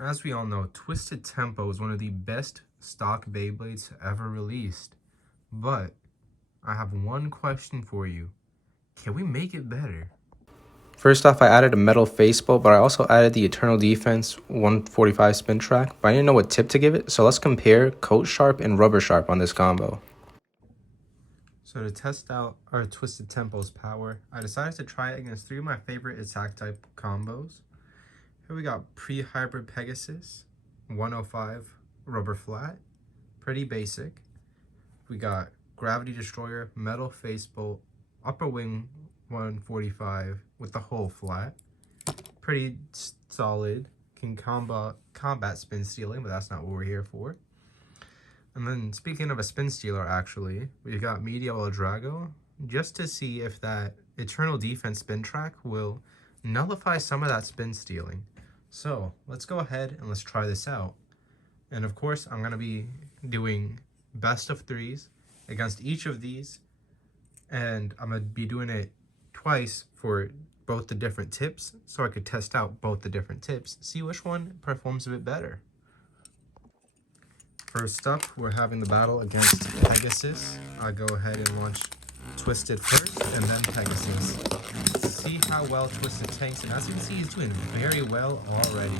As we all know, Twisted Tempo is one of the best stock Beyblades ever released. But I have one question for you. Can we make it better? First off, I added a metal face bolt, but I also added the Eternal Defense 145 spin track, but I didn't know what tip to give it, so let's compare Coat Sharp and Rubber Sharp on this combo. So to test out our Twisted Tempo's power, I decided to try it against three of my favorite attack type combos. Here we got Pre-Hybrid Pegasus, 105 Rubber Flat, pretty basic. We got Gravity Destroyer, Metal Face Bolt, Upper Wing 145 with the whole flat. Pretty solid, can combat spin stealing, but that's not what we're here for. And then speaking of a spin stealer, actually, we got Medial El Drago, just to see if that Eternal Defense spin track will nullify some of that spin stealing. So let's go ahead and let's try this out. And of course, I'm going to be doing best of threes against each of these. And I'm going to be doing it twice for both the different tips, so I could test out both the different tips, see which one performs a bit better. First up, we're having the battle against Pegasus. I go ahead and launch Twisted first, and then Pegasus. See how well Twisted tanks, and as you can see, he's doing very well already.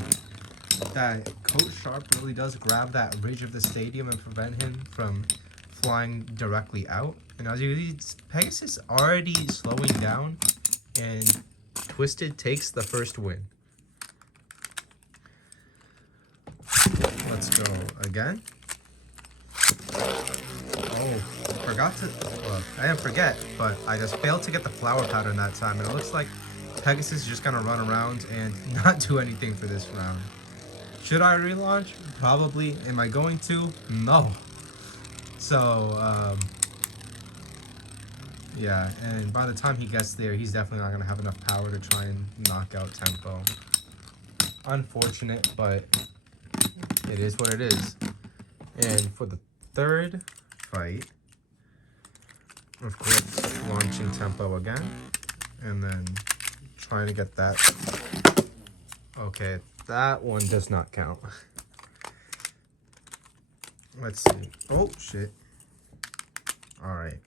That Coat Sharp really does grab that ridge of the stadium and prevent him from flying directly out. And as you see, Pegasus already slowing down, and Twisted takes the first win. Let's go again. Oh, forgot to, well, I didn't forget, but I just failed to get the flower pattern that time, and it looks like Pegasus is just gonna run around and not do anything for this round. Should I relaunch? Probably. Am I going to? No. So, yeah, and by the time he gets there, he's definitely not gonna have enough power to try and knock out Tempo. Unfortunate, but it is what it is. And for the third fight, of course, launching Tempo again, and then trying to get that. Okay, that one does not count. Let's see. Oh, shit. All right.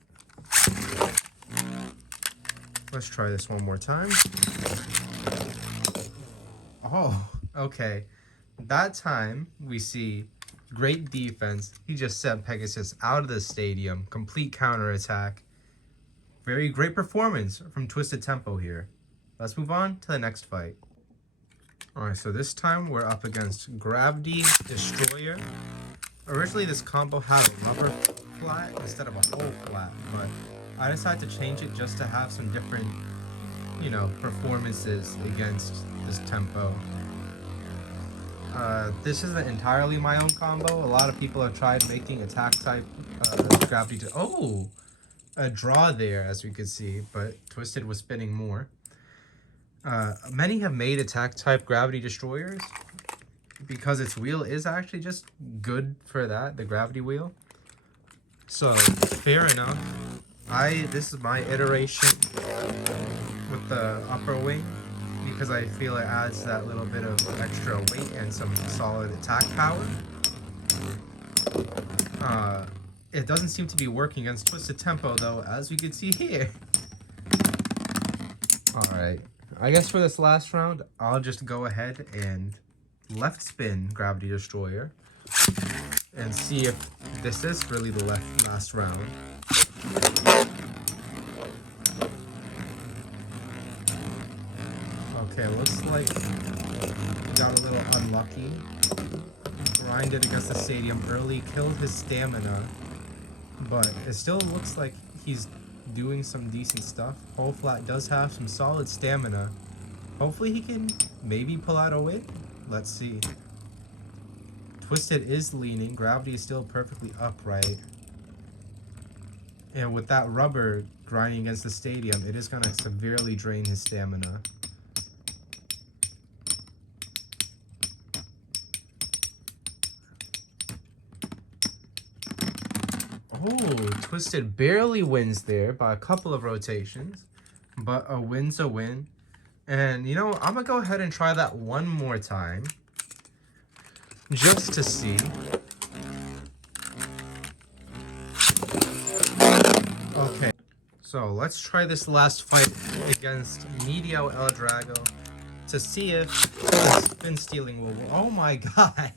Let's try this one more time. Oh, okay. That time, we see great defense. He just sent Pegasus out of the stadium. Complete counterattack. Very great performance from Twisted Tempo here. Let's move on to the next fight. Alright, so this time we're up against Gravity Destroyer. Originally, this combo had a rubber flat instead of a whole flat, but I decided to change it just to have some different, performances against this Tempo. This isn't entirely my own combo. A lot of people have tried making attack type Gravity. Oh, a draw there, as we could see, but Twisted was spinning more. Many have made attack type Gravity Destroyers because its wheel is actually just good for that, the gravity wheel. So, fair enough. This is my iteration with the upper wing because I feel it adds that little bit of extra weight and some solid attack power. It doesn't seem to be working against Twisted Tempo though, as we can see here. Alright, I guess for this last round, I'll just go ahead and left spin Gravity Destroyer and see if this is really the last round. Okay, looks like he got a little unlucky. Grinded against the stadium early, killed his stamina, but it still looks like he's doing some decent stuff. Whole flat does have some solid stamina. Hopefully he can maybe pull out a win. Let's see. Twisted is leaning. Gravity is still perfectly upright. And with that rubber grinding against the stadium, it is going to severely drain his stamina. Oh, Twisted barely wins there by a couple of rotations. But a win's a win. And, I'm going to go ahead and try that one more time. just to see. Okay, so let's try this last fight against Medio El Drago to see if the spin stealing will. Oh my god.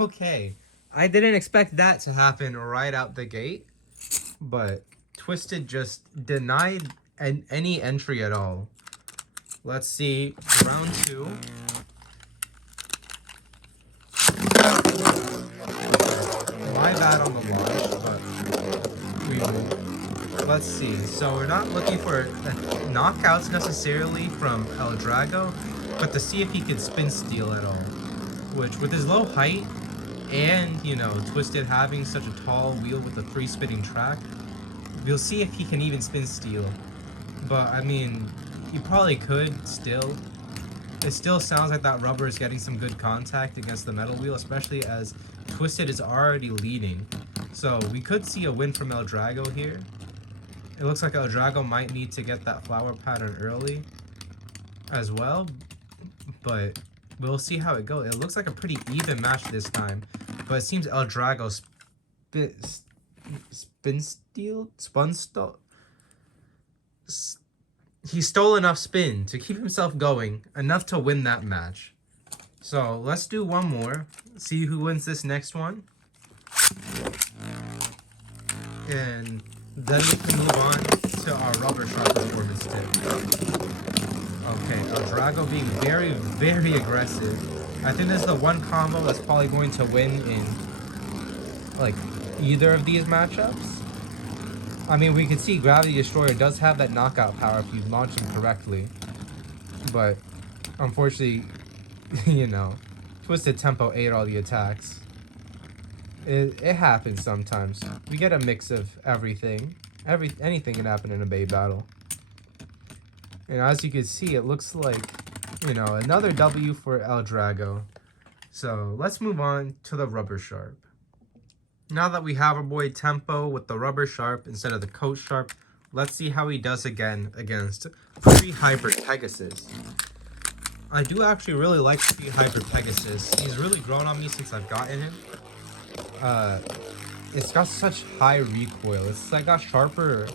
Okay, I didn't expect that to happen right out the gate, but Twisted just denied any entry at all. Let's see, round 2. My bad on the launch, but we will. Let's see. So we're not looking for knockouts necessarily from El Drago, but to see if he could spin steal at all. Which, with his low height and, you know, Twisted having such a tall wheel with a 3 spinning track, we'll see if he can even spin steal. But I mean, he probably could still. It still sounds like that rubber is getting some good contact against the metal wheel, especially as Twisted is already leading. So we could see a win from El Drago here. It looks like El Drago might need to get that flower pattern early as well, but we'll see how it goes. It looks like a pretty even match this time, but it seems El Drago he stole enough spin to keep himself going, enough to win that match. So let's do one more, see who wins this next one. And then we can move on to our rubber sharp performance tip. Okay, El Drago being very, very aggressive. I think this is the one combo that's probably going to win in like either of these matchups. I mean, we can see Gravity Destroyer does have that knockout power if you launch him correctly. But, unfortunately, you know, Twisted Tempo ate all the attacks. It happens sometimes. We get a mix of everything. Anything can happen in a Bait battle. And as you can see, it looks like, you know, another W for El Drago. So, let's move on to the Rubber Sharp. Now that we have our boy Tempo with the Rubber Sharp instead of the Coat Sharp, let's see how he does again against Pre-Hybrid Pegasus. I do actually really like Pre-Hybrid Pegasus. He's really grown on me since I've gotten him. It's got such high recoil. It's like got sharper,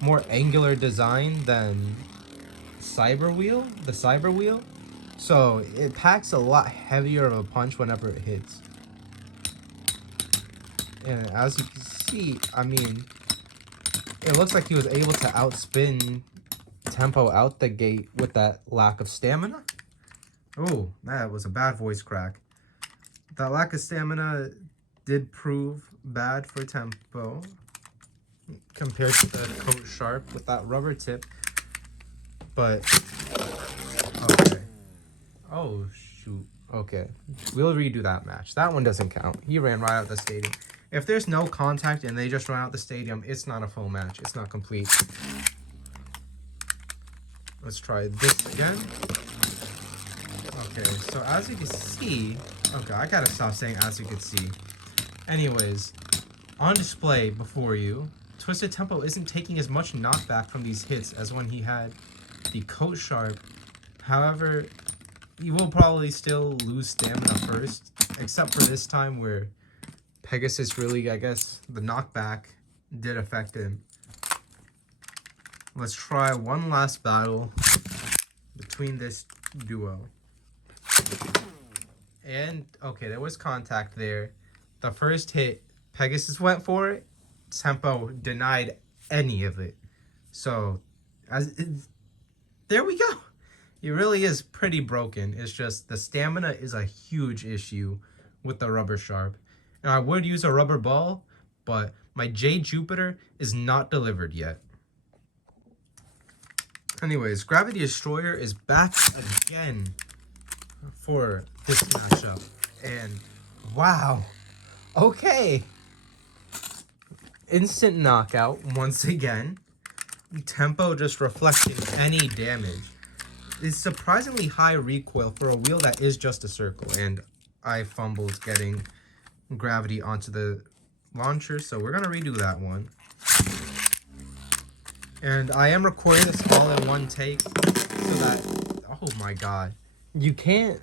more angular design than the Cyber Wheel. So it packs a lot heavier of a punch whenever it hits. And as you can see, I mean, it looks like he was able to outspin Tempo out the gate with that lack of stamina. Oh, that was a bad voice crack. That lack of stamina did prove bad for Tempo compared to the Coat Sharp with that rubber tip. But, okay. Oh, shoot. Okay. We'll redo that match. That one doesn't count. He ran right out the stadium. If there's no contact and they just run out the stadium, it's not a full match. It's not complete. Let's try this again. Okay, so as you can see... Okay, I gotta stop saying as you can see. Anyways, on display before you, Twisted Tempo isn't taking as much knockback from these hits as when he had the Coat Sharp. However, he will probably still lose stamina first, except for this time where Pegasus really, I guess, the knockback did affect him. Let's try one last battle between this duo. And, okay, there was contact there. The first hit, Pegasus went for it. Tempo denied any of it. So, there we go. He really is pretty broken. It's just the stamina is a huge issue with the Rubber Sharp. Now, I would use a rubber ball, but my J Jupiter is not delivered yet. Anyways, Gravity Destroyer is back again for this matchup. And, wow. Okay. Instant knockout once again. Tempo just reflecting any damage. It's surprisingly high recoil for a wheel that is just a circle. And I fumbled getting Gravity onto the launcher, so we're gonna redo that one. And I am recording this all in one take so that, oh my god, you can't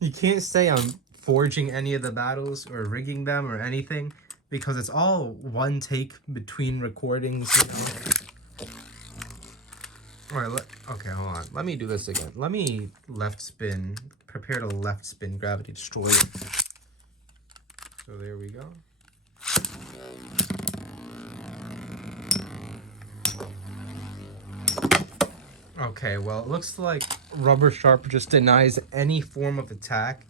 you can't say I'm forging any of the battles or rigging them or anything, because it's all one take between recordings, you know. All right, okay, hold on. Let me do this again. Let me left spin, prepare to left spin Gravity Destroyer. So there we go. Okay, well, it looks like Rubber Sharp just denies any form of attack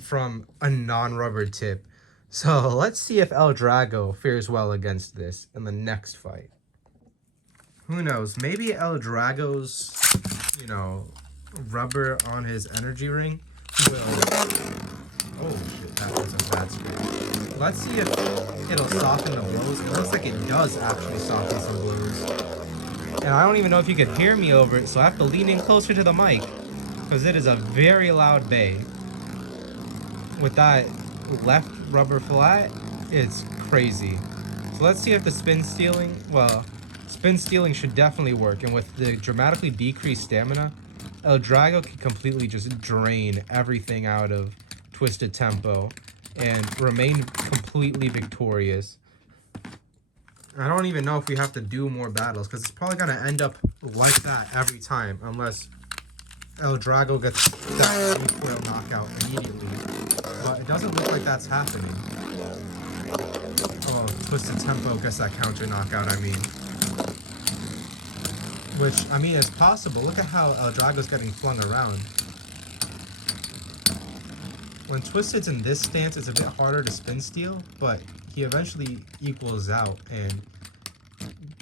from a non-rubber tip. So let's see if El Drago fares well against this in the next fight. Who knows? Maybe El Drago's, you know, rubber on his energy ring will... Oh shit, that was a bad spin. Let's see if it'll soften the blows. It looks like it does actually soften some blows. And I don't even know if you can hear me over it, so I have to lean in closer to the mic, because it is a very loud bay. With that left rubber flat, it's crazy. So let's see if the spin stealing, well, spin stealing should definitely work, and with the dramatically decreased stamina, El Drago can completely just drain everything out of Twisted Tempo and remain completely victorious. I don't even know if we have to do more battles, because it's probably going to end up like that every time, unless El Drago gets that recoil knockout immediately. But it doesn't look like that's happening. Oh, Twisted Tempo gets that counter knockout, I mean. Which, I mean, is possible. Look at how El Drago's getting flung around. When Twisted's in this stance, it's a bit harder to spin steal, but he eventually equals out and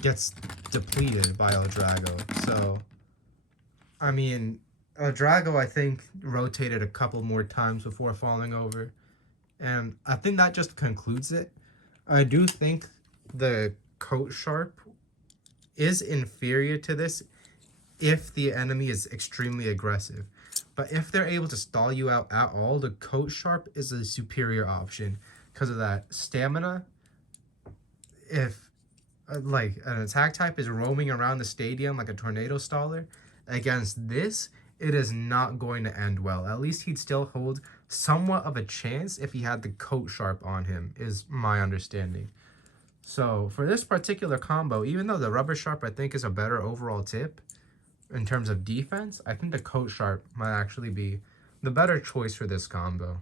gets depleted by El Drago. So, I mean, El Drago, I think, rotated a couple more times before falling over. And I think that just concludes it. I do think the Coat Sharp is inferior to this if the enemy is extremely aggressive. But if they're able to stall you out at all, the Coat Sharp is a superior option because of that stamina. If like an attack type is roaming around the stadium like a tornado staller, against this, it is not going to end well. At least he'd still hold somewhat of a chance if he had the Coat Sharp on him, is my understanding. So for this particular combo, even though the Rubber Sharp I think is a better overall tip in terms of defense, I think the Coat Sharp might actually be the better choice for this combo.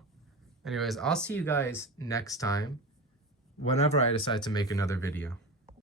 Anyways, I'll see you guys next time whenever I decide to make another video.